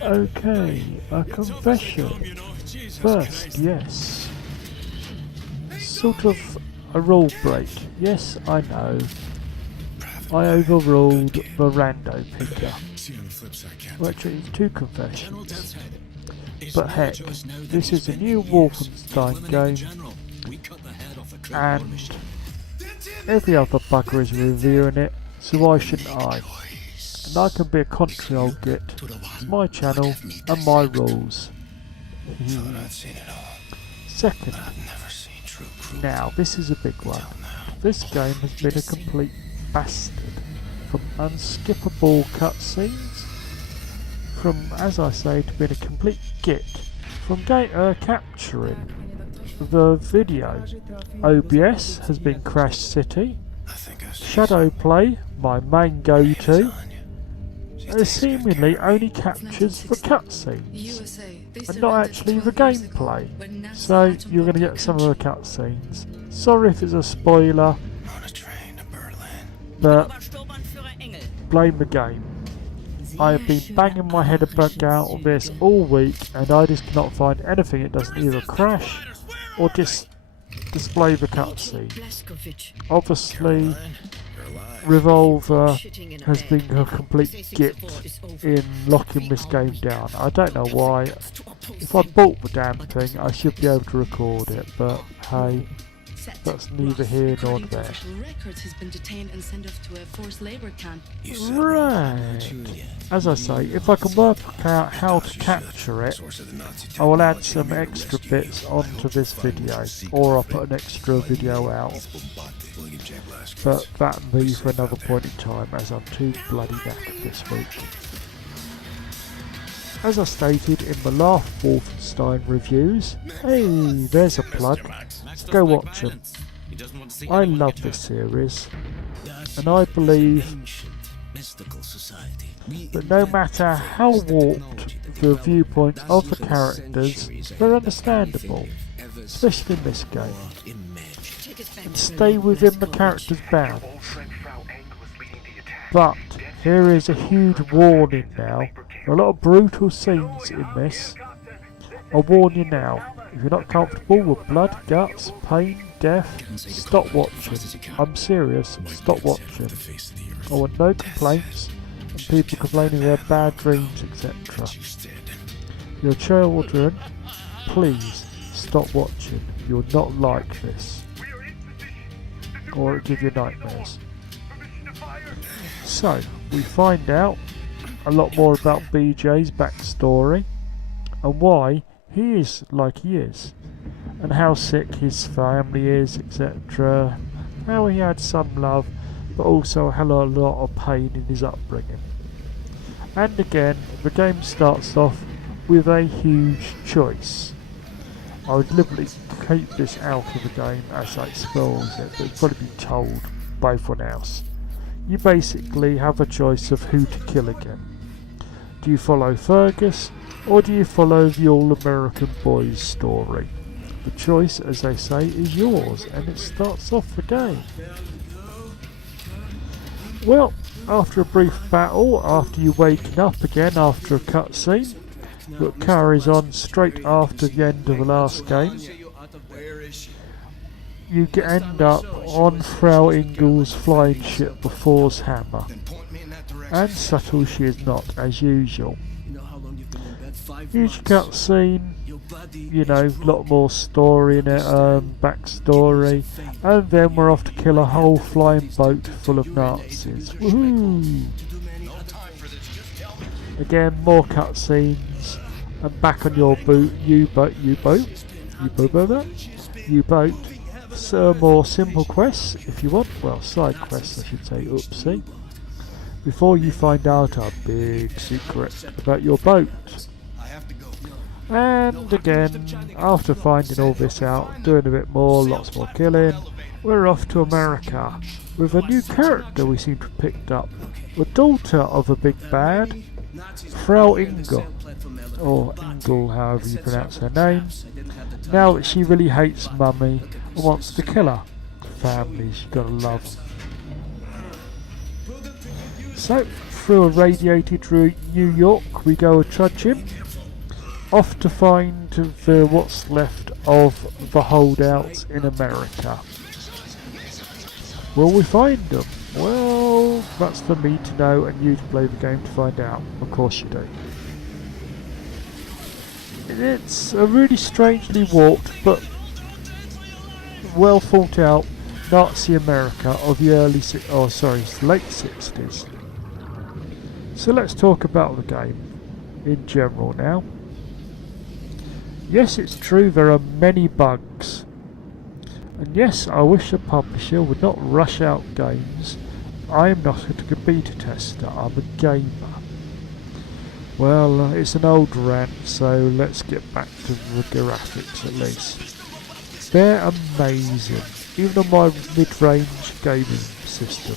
Okay, a confession. First, yes. Sort of a rule break. Yes, I know. I overruled the rando picker. Well, actually, it's two confessions. But heck, this is a new Wolfenstein game, and every other bugger is reviewing it, so why shouldn't I? And I can be a country old git. It's my channel and my rules. Second, now this is a big one. This game has been a complete bastard. From unskippable cutscenes, from, as I say, to being a complete git, from capturing the video. OBS has been Crash City, Shadow Play, my main go-to, seemingly only captures the cutscenes and not actually the gameplay. So you're going to get some of the cutscenes. Sorry if it's a spoiler, but blame the game. I have been banging my head about out on this all week, and I just cannot find anything that doesn't either crash or display the cutscene. Obviously, Revolver has been a complete git in locking this game down. I don't know why. If I bought the damn thing, I should be able to record it, but hey, that's neither here nor there. Right. As I say, if I can work out how to capture it, I will add some extra bits onto this video, or I'll put an extra video out. But that will be for another point in time, as I'm too bloody knackered this week. As I stated in the last Wolfenstein reviews, hey, there's a plug. Go watch them. I love this series, and I believe that no matter how warped the viewpoints of the characters, they're understandable, especially in this game, and stay within the character's bounds. But here is a huge warning now. There are a lot of brutal scenes in this. I'll warn you now. If you're not comfortable with blood, guts, pain, death, stop watching. I'm serious, stop watching. I want no complaints and people complaining they have bad dreams, etc. Your children, please stop watching. You're not like this, or it'll give you nightmares. So, we find out a lot more about BJ's backstory and why he is like he is, and how sick his family is, etc. How he had some love, but also had a lot of pain in his upbringing. And again, the game starts off with a huge choice. I would deliberately keep this out of the game as it spoils it, but it's probably been told by everyone else. You basically have a choice of who to kill again. Do you follow Fergus, or do you follow the All-American Boys story? The choice, as they say, is yours, and it starts off the game. Well, after a brief battle, after you waking up again after a cutscene, that carries on straight after the end of the last game, you end up on Frau Ingalls' flying ship, the Thor's Hammer. And subtle she is not, as usual. Huge cutscene, you know, a lot more story in it, backstory, and then we're off to kill a whole flying boat full of Nazis. Woohoo! Again, more cutscenes, and back on your U-boat. So more simple quests, if you want, well, side quests I should say, oopsie, before you find out a big secret about your boat. And again, after finding all this out, doing a bit more, lots more killing, we're off to America with a new character we seem to have picked up, the daughter of a big bad, Frau Ingal, or Ingal, however you pronounce her name. Now that she really hates Mummy and wants to kill her. Families, you gotta love. So, through a radiated New York, we go trudging, off to find what's left of the holdouts in America. Will we find them? Well, that's for me to know and you to play the game to find out. Of course you do. It's a really strangely warped but well thought out Nazi America of the late 60s. So let's talk about the game in general now. Yes, it's true there are many bugs. And yes, I wish the publisher would not rush out games. I am not a beta tester, I'm a gamer. Well, it's an old rant, so let's get back to the graphics at least. They're amazing, even on my mid-range gaming system.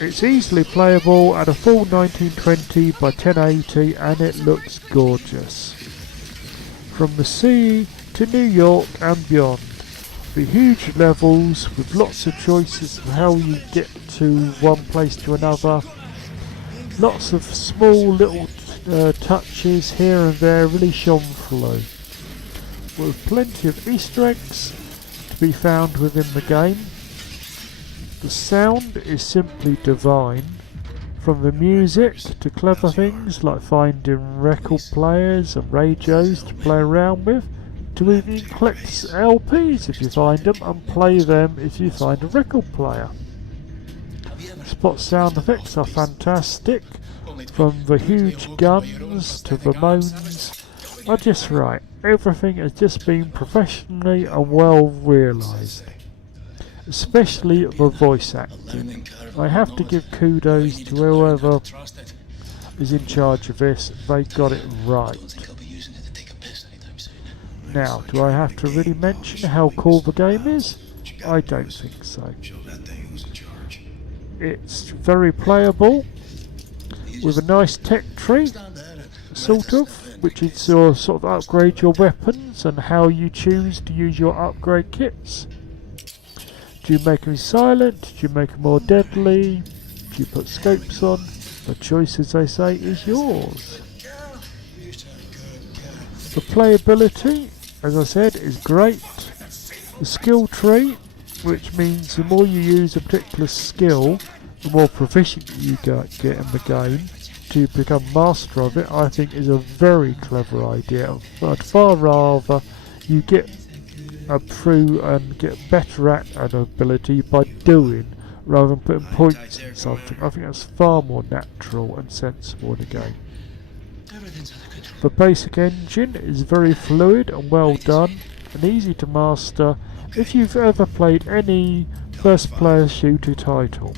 It's easily playable at a full 1920 by 1080 and it looks gorgeous. From the sea to New York and beyond. The huge levels with lots of choices of how you get to one place to another. Lots of small little touches here and there really shone through. With plenty of Easter eggs to be found within the game. The sound is simply divine. From the music to clever things like finding record players and radios to play around with, to even collect LPs if you find them and play them if you find a record player. Spot sound effects are fantastic, from the huge guns to the moans are just right. Everything has just been professionally and well realised. Especially the voice acting. I have to give kudos to whoever is in charge of this, they got it right. Now, do I have to really mention how cool the game is? I don't think so. It's very playable, with a nice tech tree, sort of, which is your sort of upgrade your weapons and how you choose to use your upgrade kits. Do you make them silent? Do you make them more deadly? Do you put scopes on? The choice, as they say, is yours. The playability, as I said, is great. The skill tree, which means the more you use a particular skill, the more proficient you get in the game to become master of it, I think is a very clever idea. I'd far rather you get through and get better at an ability by doing rather than putting points in something. I think that's far more natural and sensible in the game. The basic engine is very fluid and well done and easy to master if you've ever played any first player shooter title.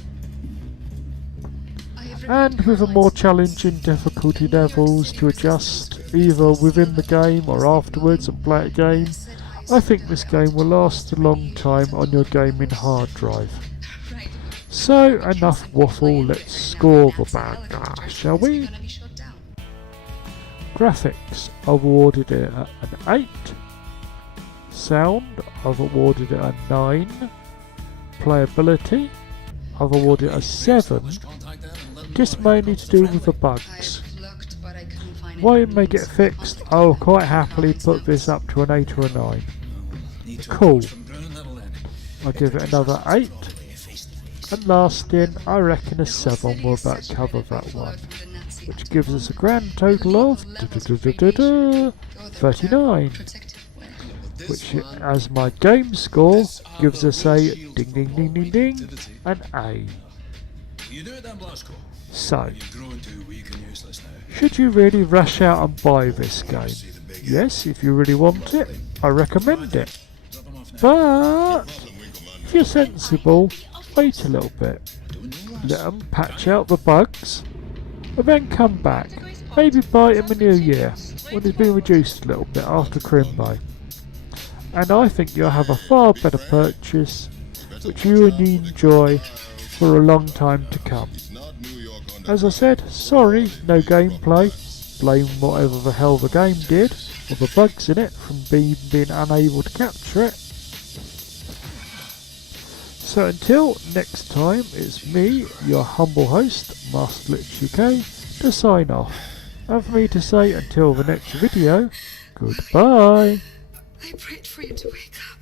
And with a more challenging difficulty levels to adjust either within the game or afterwards and play it again, I think this game will last a long time on your gaming hard drive. So enough waffle, let's score the bad guy, shall we? Graphics, I've awarded it an 8. Sound, I've awarded it a 9. Playability, I've awarded it a 7. Just mainly to do with the bugs. Why it may get fixed, I will quite happily put this up to an 8 or a 9. Cool. I'll give it another 8. And last in, I reckon a 7 will about cover that one. Which gives us a grand total of 39. Which, as my game score, gives us a ding ding ding ding ding, an A. So, should you really rush out and buy this game? Yes, if you really want it, I recommend it. But, if you're sensible, wait a little bit. Let them patch out the bugs, and then come back. Maybe buy it in the new year, when it's been reduced a little bit after Crimbo. And I think you'll have a far better purchase, which you will enjoy for a long time to come. As I said, sorry, no gameplay. Blame whatever the hell the game did, or the bugs in it, from being unable to capture it. So until next time, it's me, your humble host, Masterlitchuk, to sign off. And for me to say until the next video, goodbye. I prayed for you to wake up.